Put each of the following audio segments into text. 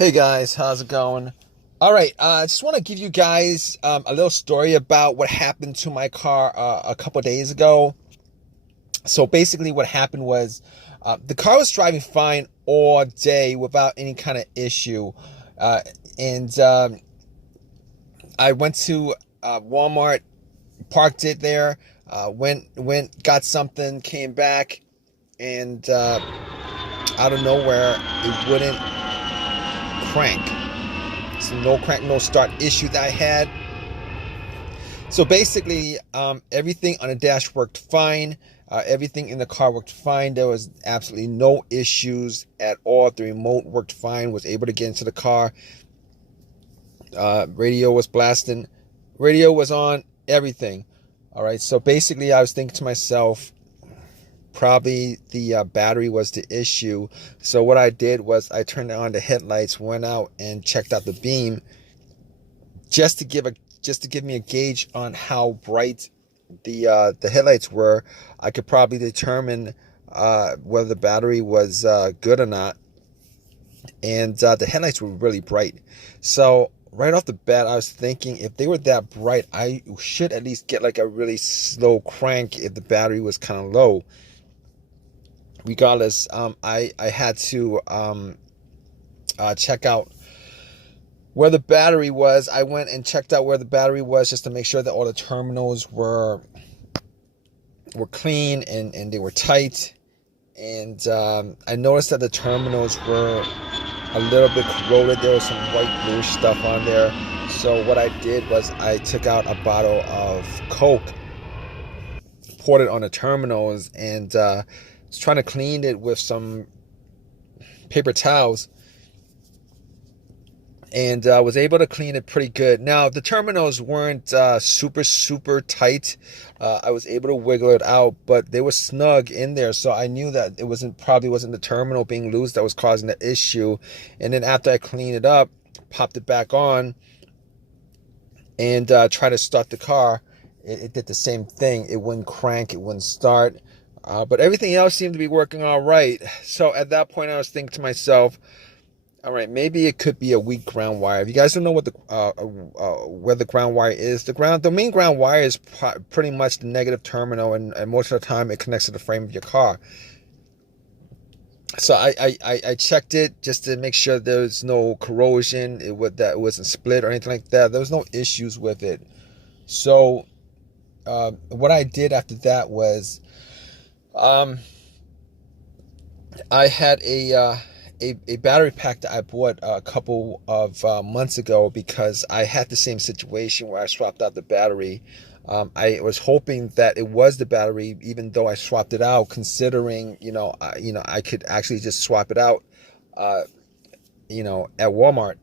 Hey guys, how's it going? All right, I just want to give you guys a little story about what happened to my car a couple days ago. So basically, what happened was the car was driving fine all day without any kind of issue, uh, and I went to Walmart, parked it there, went, got something, came back, and out of nowhere, it wouldn't crank. So no crank, no start issue that I had. So basically, everything on the dash worked fine. Everything in the car worked fine. There was absolutely no issues at all. The remote worked fine. Was able to get into the car. Radio was blasting. Radio was on. Everything. All right. So basically, I was thinking to myself, probably the battery was the issue. So what I did was I turned on the headlights, went out and checked out the beam, just to give me a gauge on how bright the headlights were. I could probably determine whether the battery was good or not. And the headlights were really bright. So right off the bat, I was thinking if they were that bright, I should at least get like a really slow crank if the battery was kind of low. Regardless, I had to check out where the battery was. I went and checked out where the battery was just to make sure that all the terminals were clean and they were tight. And I noticed that the terminals were a little bit corroded. There was some white bluish stuff on there. So what I did was I took out a bottle of Coke, poured it on the terminals, and was trying to clean it with some paper towels, and was able to clean it pretty good. Now the terminals weren't super tight. I was able to wiggle it out, but they were snug in there, so I knew that it probably wasn't the terminal being loose that was causing the issue. And then after I cleaned it up, popped it back on, and tried to start the car, it did the same thing. It wouldn't crank, it wouldn't start. But everything else seemed to be working all right. So at that point, I was thinking to myself, all right, maybe it could be a weak ground wire. If you guys don't know what where the ground wire is, the main ground wire is pretty much the negative terminal, and most of the time it connects to the frame of your car. So I checked it just to make sure there's no corrosion, that it wasn't split or anything like that. There was no issues with it. So what I did after that was, I had a battery pack that I bought a couple of months ago, because I had the same situation where I swapped out the battery. I was hoping that it was the battery, even though I swapped it out, considering I could actually just swap it out at Walmart.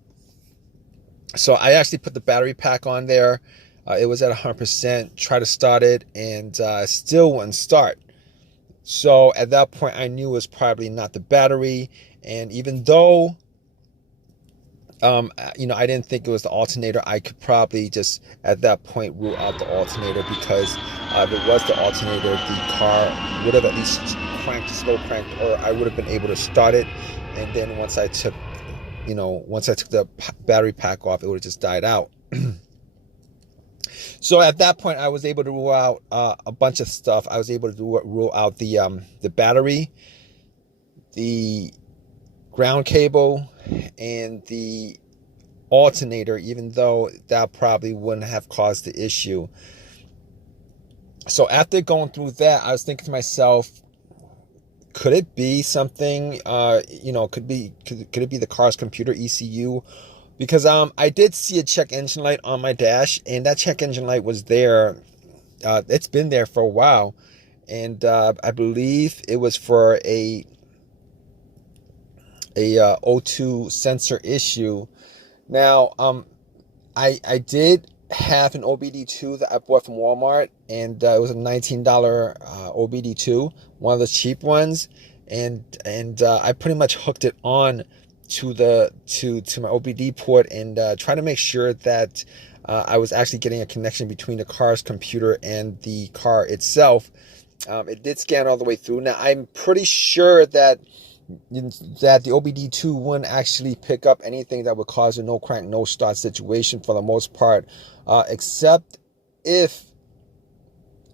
So I actually put the battery pack on there. It was at 100%. Tried to start it, and still wouldn't start. So at that point, I knew it was probably not the battery. And even though, I didn't think it was the alternator, I could probably just at that point rule out the alternator, because if it was the alternator, the car would have at least slow cranked, or I would have been able to start it. And then once I took the battery pack off, it would have just died out. So at that point, I was able to rule out a bunch of stuff. I was able to rule out the battery, the ground cable, and the alternator, even though that probably wouldn't have caused the issue. So after going through that, I was thinking to myself, could it be something? Could it be the car's computer ECU? Because I did see a check engine light on my dash, and that check engine light was there. It's been there for a while, and I believe it was for a O2 sensor issue. Now, I did have an OBD2 that I bought from Walmart, and it was a $19 OBD2, one of the cheap ones, and I pretty much hooked it on to my OBD port, and try to make sure that I was actually getting a connection between the car's computer and the car itself. It did scan all the way through. Now I'm pretty sure that that the OBD2 wouldn't actually pick up anything that would cause a no crank, no start situation for the most part, except if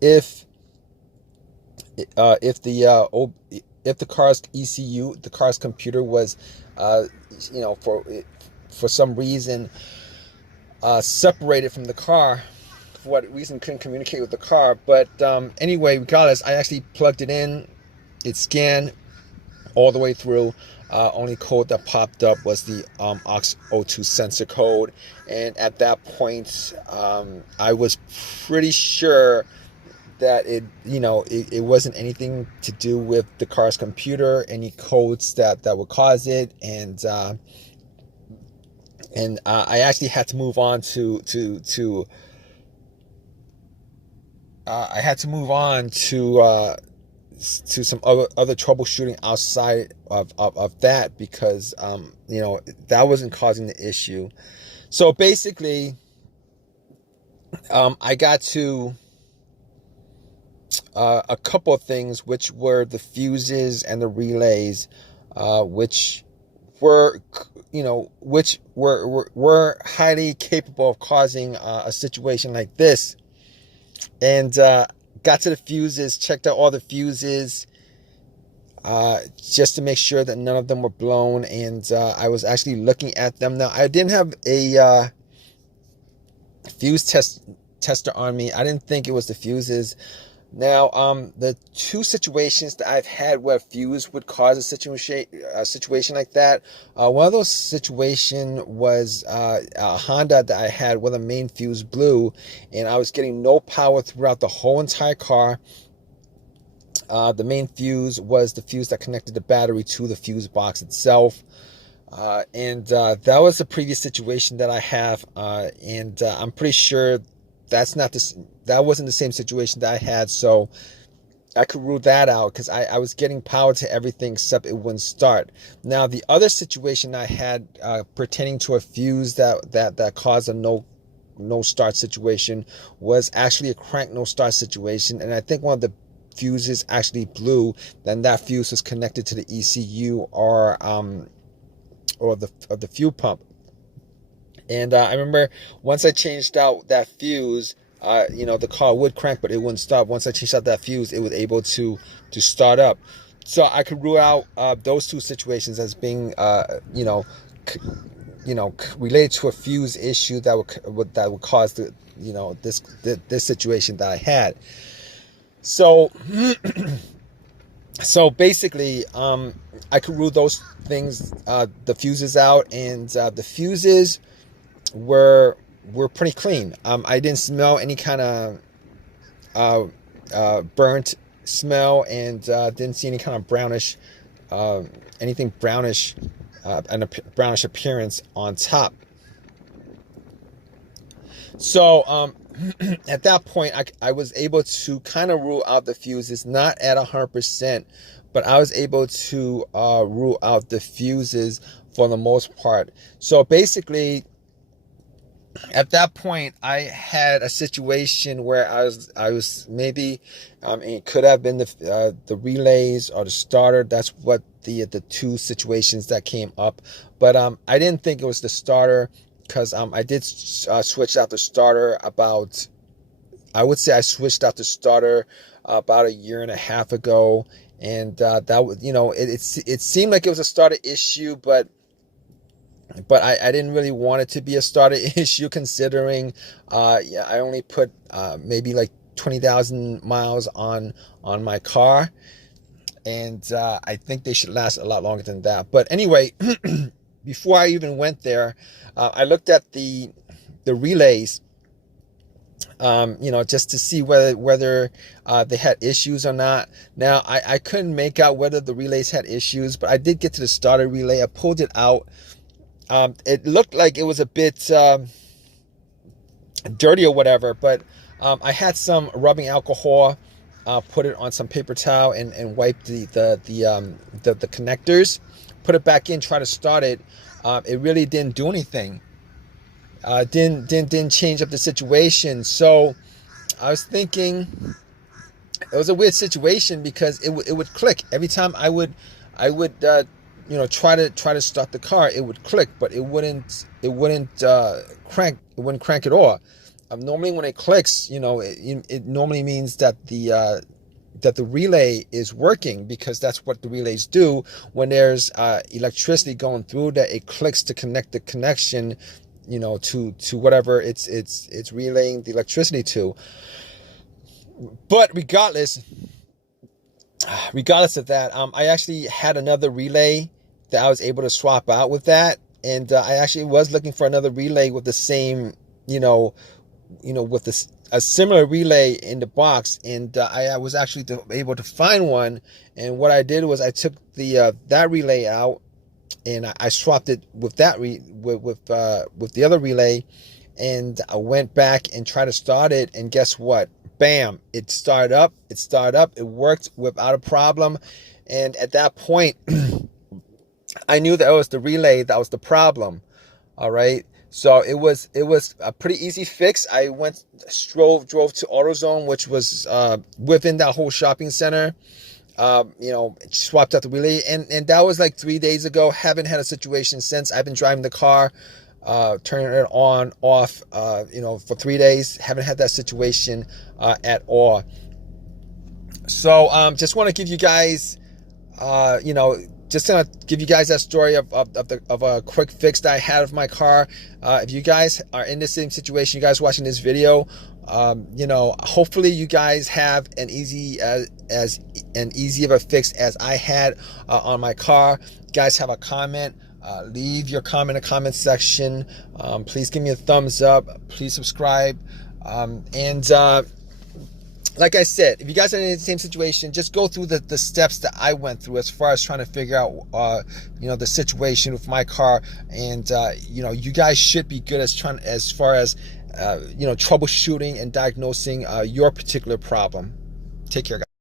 if if the car's ECU, the car's computer was, for some reason separated from the car. For what reason, couldn't communicate with the car. But anyway, regardless, I actually plugged it in. It scanned all the way through. Only code that popped up was the aux02 sensor code, and at that point, I was pretty sure that it wasn't anything to do with the car's computer, any codes that would cause it, and I actually had to move on to I had to move on to some other troubleshooting outside of that, because that wasn't causing the issue. So basically, I got to a couple of things, which were the fuses and the relays, which were highly capable of causing a situation like this. And got to the fuses, checked out all the fuses, just to make sure that none of them were blown. And I was actually looking at them. Now, I didn't have a fuse tester on me. I didn't think it was the fuses. Now, the two situations that I've had where fuse would cause a situation like that, one of those situations was a Honda that I had where the main fuse blew, and I was getting no power throughout the whole entire car. The main fuse was the fuse that connected the battery to the fuse box itself. And that was a previous situation that I have, and I'm pretty sure that wasn't the same situation that I had, so I could rule that out, because I was getting power to everything except it wouldn't start. Now, the other situation I had pertaining to a fuse that caused a no start situation was actually a crank no start situation, and I think one of the fuses actually blew. Then that fuse was connected to the ECU or the fuel pump. And I remember once I changed out that fuse, the car would crank, but it wouldn't stop. Once I changed out that fuse, it was able to start up. So I could rule out those two situations as being, related to a fuse issue that would cause this situation that I had. So, so basically, I could rule those things, the fuses out, and the fuses were pretty clean. I didn't smell any kind of burnt smell, and didn't see any kind of brownish, anything brownish, and a brownish appearance on top. So at that point, I was able to kind of rule out the fuses, not at 100%, but I was able to rule out the fuses for the most part. So basically, at that point, I had a situation where I was maybe, it could have been the relays or the starter. That's what the two situations that came up. But I didn't think it was the starter, because I did switch out the starter about, I would say I switched out the starter about 1.5 years ago, and that was, it seemed like it was a starter issue, but I didn't really want it to be a starter issue, considering I only put maybe like 20,000 miles on my car, and I think they should last a lot longer than that. But anyway, before I even went there, I looked at the relays, just to see whether they had issues or not. Now, I couldn't make out whether the relays had issues, but I did get to the starter relay. I pulled it out. It looked like it was a bit dirty or whatever, but I had some rubbing alcohol, put it on some paper towel, and wiped the connectors, put it back in, try to start it. It really didn't do anything. Didn't change up the situation. So I was thinking it was a weird situation, because it would click every time I would I would try to start the car. It would click, but it wouldn't crank. It wouldn't crank at all. Normally when it clicks, it normally means that the relay is working, because that's what the relays do when there's electricity going through, that it clicks to connect the connection, to whatever it's relaying the electricity to. But regardless of that, I actually had another relay that I was able to swap out with that, and I actually was looking for another relay with the same, with a similar relay in the box, and I was actually able to find one. And what I did was I took that relay out, and I swapped it with that with the other relay, and I went back and tried to start it, and guess what? Bam! It started up. It worked without a problem. And at that point, I knew that it was the relay that was the problem. All right. So it was a pretty easy fix. I drove to AutoZone, which was within that whole shopping center. Swapped out the relay, and that was like 3 days ago. Haven't had a situation since. I've been driving the car, turning it on, off, for 3 days. Haven't had that situation at all. So just want to give you guys, just gonna give you guys that story of a quick fix that I had of my car. If you guys are in the same situation, you guys watching this video, hopefully you guys have as easy of a fix as I had on my car. You guys have a comment, leave your comment in the comment section. Please give me a thumbs up. Please subscribe. Like I said, if you guys are in the same situation, just go through the steps that I went through as far as trying to figure out, the situation with my car. And, you guys should be good as far as troubleshooting and diagnosing your particular problem. Take care, guys.